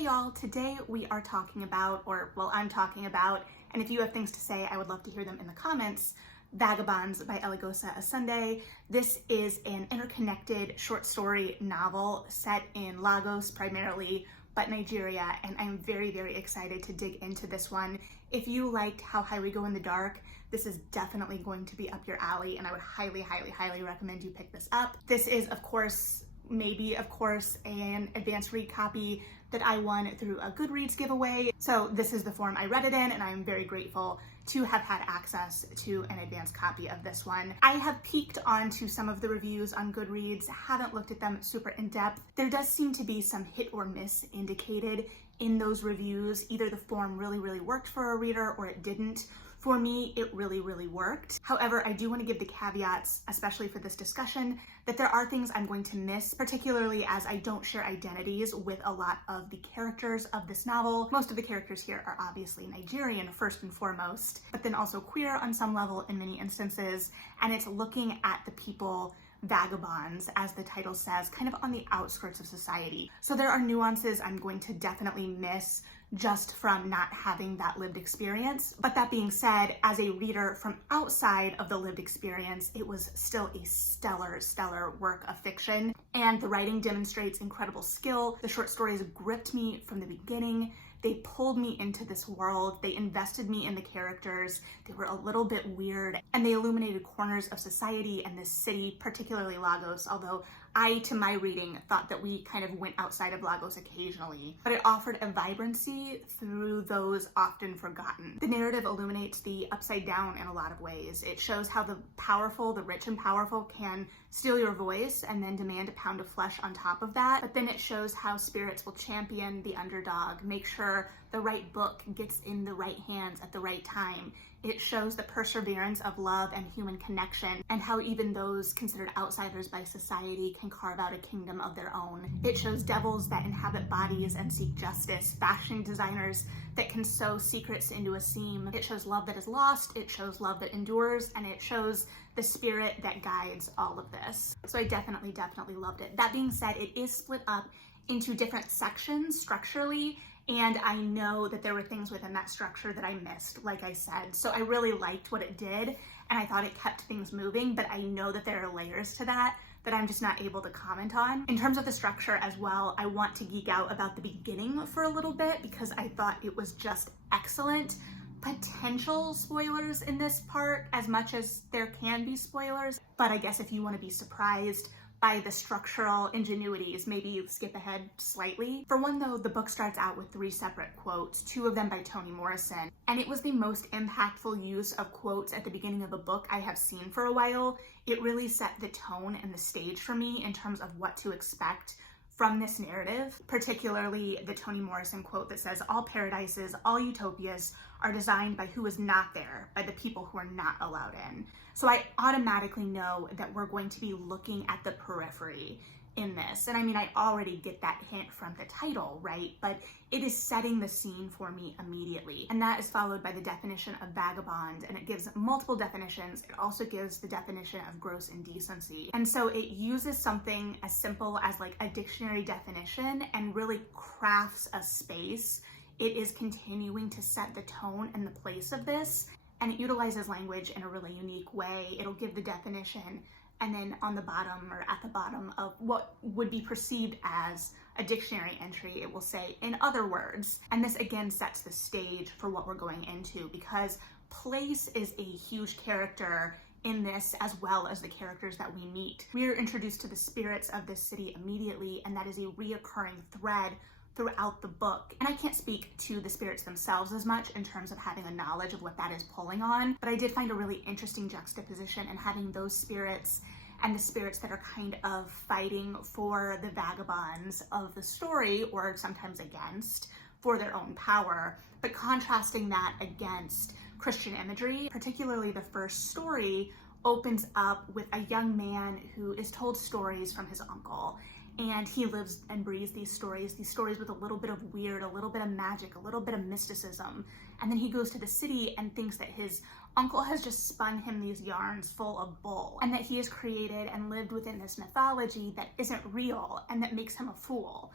Hey y'all, today we are talking about, I'm talking about, and if you have things to say, I would love to hear them in the comments, Vagabonds by Eligosa Asunde. This is an interconnected short story novel set in Lagos primarily, but Nigeria, and I'm very, very excited to dig into this one. If you liked How High We Go in the Dark, this is definitely going to be up your alley, and I would highly, highly, highly recommend you pick this up. This is, of course, an advanced read copy that I won through a Goodreads giveaway. So this is the form I read it in, and I'm very grateful to have had access to an advanced copy of this one. I have peeked onto some of the reviews on Goodreads, haven't looked at them super in depth. There does seem to be some hit or miss indicated in those reviews. Either the form really, really worked for a reader or it didn't. For me, it really, really worked. However, I do want to give the caveats, especially for this discussion, that there are things I'm going to miss, particularly as I don't share identities with a lot of the characters of this novel. Most of the characters here are obviously Nigerian first and foremost, but then also queer on some level in many instances, and it's looking at the people vagabonds, as the title says, kind of on the outskirts of society. So there are nuances I'm going to definitely miss just from not having that lived experience. But that being said, as a reader from outside of the lived experience, it was still a stellar, stellar work of fiction. And the writing demonstrates incredible skill. The short stories gripped me from the beginning. They pulled me into this world. They invested me in the characters. They were a little bit weird, and they illuminated corners of society and this city, particularly Lagos, although I, to my reading, thought that we kind of went outside of Lagos occasionally. But it offered a vibrancy through those often forgotten. The narrative illuminates the upside down in a lot of ways. It shows how the powerful, the rich and powerful, can steal your voice and then demand a pound of flesh on top of that. But then it shows how spirits will champion the underdog, make sure the right book gets in the right hands at the right time. It shows the perseverance of love and human connection, and how even those considered outsiders by society can carve out a kingdom of their own. It shows devils that inhabit bodies and seek justice, fashion designers that can sew secrets into a seam. It shows love that is lost, it shows love that endures, and it shows the spirit that guides all of this. So I definitely, definitely loved it. That being said, it is split up into different sections structurally, and I know that there were things within that structure that I missed, like I said. So I really liked what it did, and I thought it kept things moving, but I know that there are layers to that I'm just not able to comment on. In terms of the structure as well, I want to geek out about the beginning for a little bit because I thought it was just excellent. Potential spoilers in this part, as much as there can be spoilers, but I guess if you want to be surprised by the structural ingenuities, maybe you skip ahead slightly. For one though, the book starts out with 3 separate quotes, 2 of them by Toni Morrison, and it was the most impactful use of quotes at the beginning of a book I have seen for a while. It really set the tone and the stage for me in terms of what to expect from this narrative, particularly the Toni Morrison quote that says, "All paradises, all utopias are designed by who is not there, by the people who are not allowed in." So I automatically know that we're going to be looking at the periphery in this. And I mean, I already get that hint from the title, right? But it is setting the scene for me immediately. And that is followed by the definition of vagabond, and it gives multiple definitions. It also gives the definition of gross indecency. And so it uses something as simple as like a dictionary definition and really crafts a space. It is continuing to set the tone and the place of this, and it utilizes language in a really unique way. It'll give the definition, and then on the bottom or at the bottom of what would be perceived as a dictionary entry, it will say, "in other words." And this again sets the stage for what we're going into, because place is a huge character in this, as well as the characters that we meet. We are introduced to the spirits of this city immediately, and that is a reoccurring thread throughout the book. And I can't speak to the spirits themselves as much in terms of having a knowledge of what that is pulling on, but I did find a really interesting juxtaposition in having those spirits and the spirits that are kind of fighting for the vagabonds of the story, or sometimes against, for their own power, but contrasting that against Christian imagery. Particularly the first story opens up with a young man who is told stories from his uncle, and he lives and breathes these stories with a little bit of weird, a little bit of magic, a little bit of mysticism. And then he goes to the city and thinks that his uncle has just spun him these yarns full of bull, and that he has created and lived within this mythology that isn't real and that makes him a fool.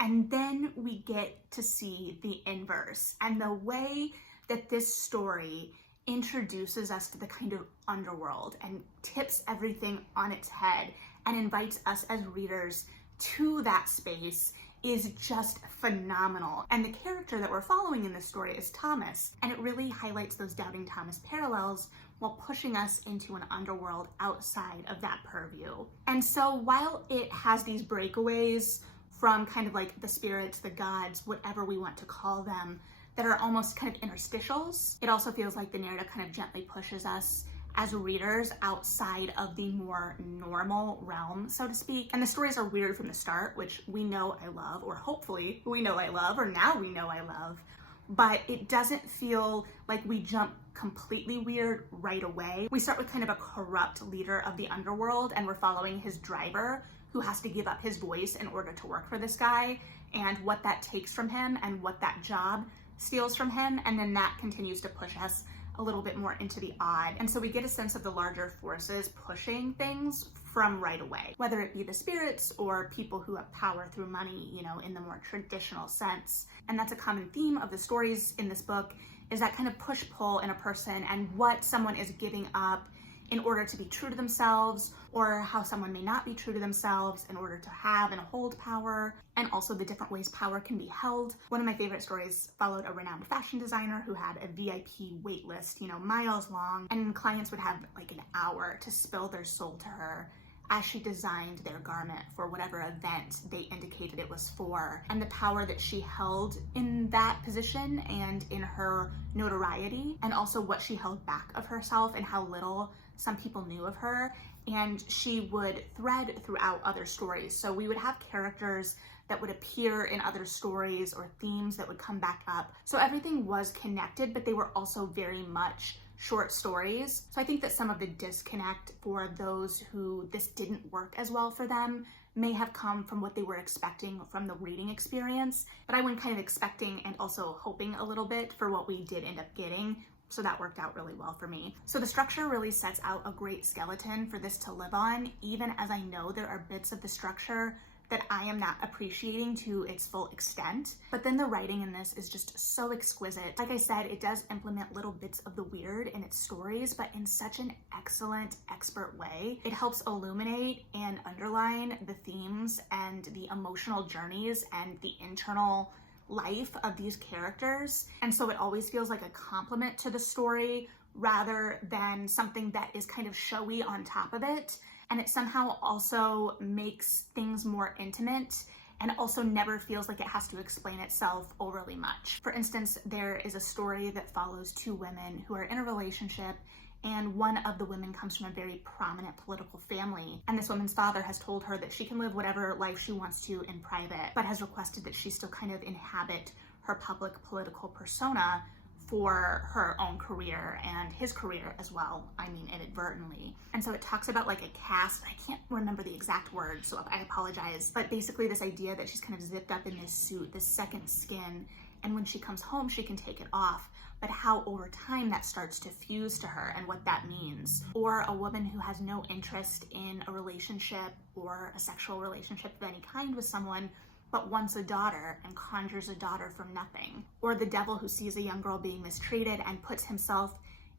And then we get to see the inverse, and the way that this story introduces us to the kind of underworld and tips everything on its head and invites us as readers to that space is just phenomenal. And the character that we're following in this story is Thomas, and it really highlights those Doubting Thomas parallels while pushing us into an underworld outside of that purview. And so while it has these breakaways from kind of like the spirits, the gods, whatever we want to call them, that are almost kind of interstitials, it also feels like the narrative kind of gently pushes us as readers outside of the more normal realm, so to speak. And the stories are weird from the start, which we know I love, or hopefully we know I love, or now we know I love, but it doesn't feel like we jump completely weird right away. We start with kind of a corrupt leader of the underworld, and we're following his driver, who has to give up his voice in order to work for this guy, and what that takes from him and what that job steals from him. And then that continues to push us a little bit more into the odd. And so we get a sense of the larger forces pushing things from right away, whether it be the spirits or people who have power through money, you know, in the more traditional sense. And that's a common theme of the stories in this book, is that kind of push-pull in a person and what someone is giving up in order to be true to themselves, or how someone may not be true to themselves in order to have and hold power, and also the different ways power can be held. One of my favorite stories followed a renowned fashion designer who had a VIP wait list, you know, miles long, and clients would have like an hour to spill their soul to her as she designed their garment for whatever event they indicated it was for. And the power that she held in that position and in her notoriety, and also what she held back of herself and how little some people knew of her. And she would thread throughout other stories. So we would have characters that would appear in other stories or themes that would come back up. So everything was connected, but they were also very much short stories. So I think that some of the disconnect for those who this didn't work as well for them may have come from what they were expecting from the reading experience, but I went kind of expecting and also hoping a little bit for what we did end up getting. So that worked out really well for me. So the structure really sets out a great skeleton for this to live on, even as I know there are bits of the structure that I am not appreciating to its full extent. But then the writing in this is just so exquisite. Like I said, it does implement little bits of the weird in its stories, but in such an excellent, expert way. It helps illuminate and underline the themes and the emotional journeys and the internal life of these characters. And so it always feels like a compliment to the story rather than something that is kind of showy on top of it. And it somehow also makes things more intimate and also never feels like it has to explain itself overly much. For instance, there is a story that follows two women who are in a relationship, and one of the women comes from a very prominent political family. And this woman's father has told her that she can live whatever life she wants to in private, but has requested that she still kind of inhabit her public political persona for her own career and his career as well, I mean inadvertently. And so it talks about like a caste, I can't remember the exact word, so I apologize, but basically this idea that she's kind of zipped up in this suit, this second skin, and when she comes home she can take it off, but how over time that starts to fuse to her and what that means. Or a woman who has no interest in a relationship or a sexual relationship of any kind with someone, but wants a daughter and conjures a daughter from nothing. Or the devil who sees a young girl being mistreated and puts himself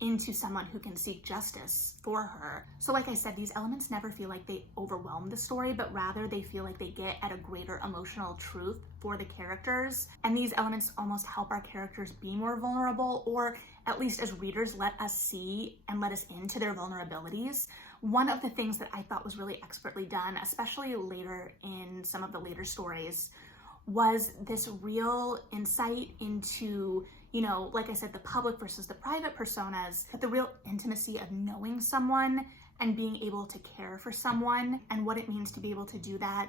into someone who can seek justice for her. So like I said, these elements never feel like they overwhelm the story, but rather they feel like they get at a greater emotional truth for the characters. And these elements almost help our characters be more vulnerable, or at least as readers let us see and let us into their vulnerabilities. One of the things that I thought was really expertly done, especially later in some of the later stories, was this real insight into, you know, like I said, the public versus the private personas, but the real intimacy of knowing someone and being able to care for someone and what it means to be able to do that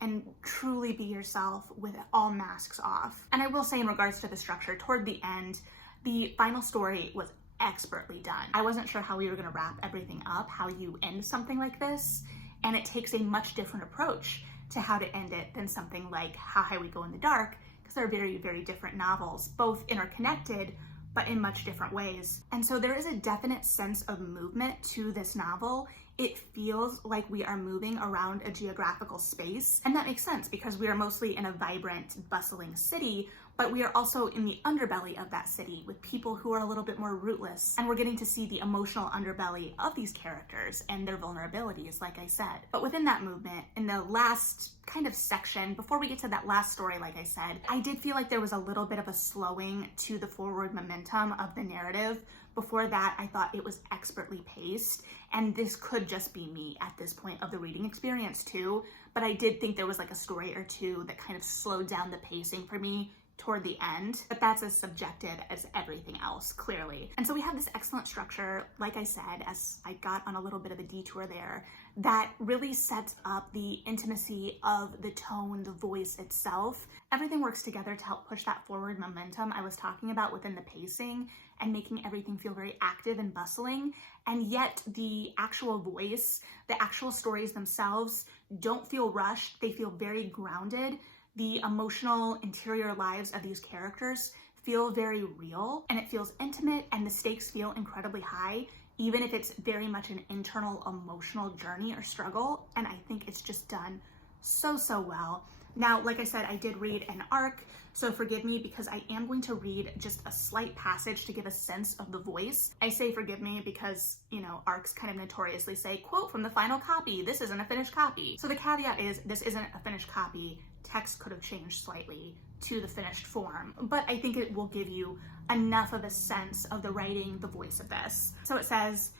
and truly be yourself with all masks off. And I will say, in regards to the structure, toward the end, the final story was expertly done. I wasn't sure how we were going to wrap everything up, how you end something like this, and it takes a much different approach to how to end it than something like How High We Go in the Dark, because they're very, very different novels, both interconnected, but in much different ways. And so there is a definite sense of movement to this novel it feels like we are moving around a geographical space. And that makes sense because we are mostly in a vibrant, bustling city, but we are also in the underbelly of that city with people who are a little bit more rootless. And we're getting to see the emotional underbelly of these characters and their vulnerabilities, like I said. But within that movement, in the last kind of section, before we get to that last story, like I said, I did feel like there was a little bit of a slowing to the forward momentum of the narrative. Before that, I thought it was expertly paced, and this could just be me at this point of the reading experience too, but I did think there was like a story or two that kind of slowed down the pacing for me toward the end, but that's as subjective as everything else, clearly. And so we have this excellent structure, like I said, as I got on a little bit of a detour there, that really sets up the intimacy of the tone, the voice itself. Everything works together to help push that forward momentum I was talking about within the pacing and making everything feel very active and bustling. And yet the actual voice, the actual stories themselves don't feel rushed. They feel very grounded. The emotional interior lives of these characters feel very real, and it feels intimate, and the stakes feel incredibly high, even if it's very much an internal emotional journey or struggle. And I think it's just done so well. Now, like I said, I did read an arc, so forgive me because I am going to read just a slight passage to give a sense of the voice. I say forgive me because, you know, arcs kind of notoriously say, quote from the final copy, this isn't a finished copy. So the caveat is this isn't a finished copy. Text could have changed slightly to the finished form, but I think it will give you enough of a sense of the writing, the voice of this. So it says,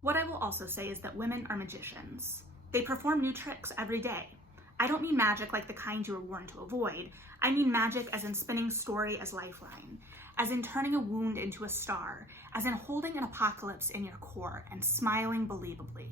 what I will also say is that women are magicians. They perform new tricks every day. I don't mean magic like the kind you were warned to avoid. I mean magic as in spinning story as lifeline, as in turning a wound into a star, as in holding an apocalypse in your core and smiling believably.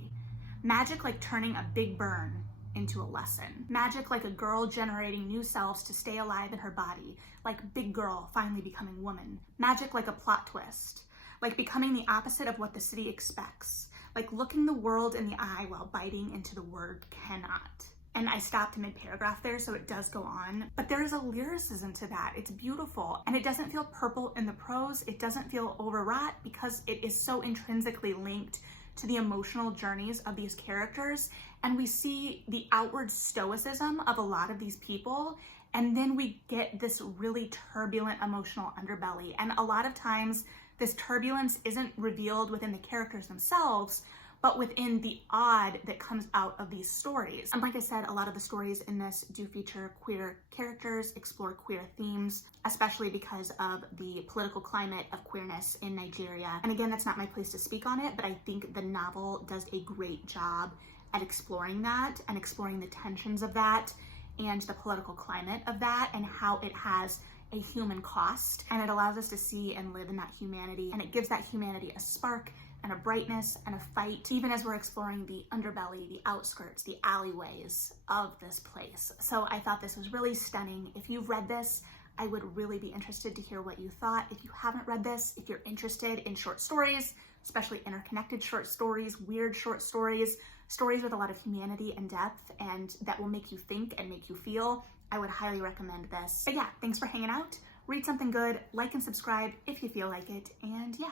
Magic like turning a big burn into a lesson. Magic like a girl generating new selves to stay alive in her body, like big girl finally becoming woman. Magic like a plot twist, like becoming the opposite of what the city expects, like looking the world in the eye while biting into the word cannot. And I stopped mid-paragraph there, so it does go on, but there is a lyricism to that. It's beautiful, and it doesn't feel purple in the prose. It doesn't feel overwrought because it is so intrinsically linked to the emotional journeys of these characters, and we see the outward stoicism of a lot of these people, and then we get this really turbulent emotional underbelly. And a lot of times this turbulence isn't revealed within the characters themselves, but within the odd that comes out of these stories. And like I said, a lot of the stories in this do feature queer characters, explore queer themes, especially because of the political climate of queerness in Nigeria. And again, that's not my place to speak on it, but I think the novel does a great job at exploring that and exploring the tensions of that and the political climate of that and how it has a human cost. And it allows us to see and live in that humanity, and it gives that humanity a spark and a brightness and a fight, even as we're exploring the underbelly, the outskirts, the alleyways of this place. So I thought this was really stunning. If you've read this, I would really be interested to hear what you thought. If you haven't read this, if you're interested in short stories, especially interconnected short stories, weird short stories, stories with a lot of humanity and depth, and that will make you think and make you feel, I would highly recommend this. But yeah, thanks for hanging out. Read something good, like and subscribe if you feel like it, and yeah.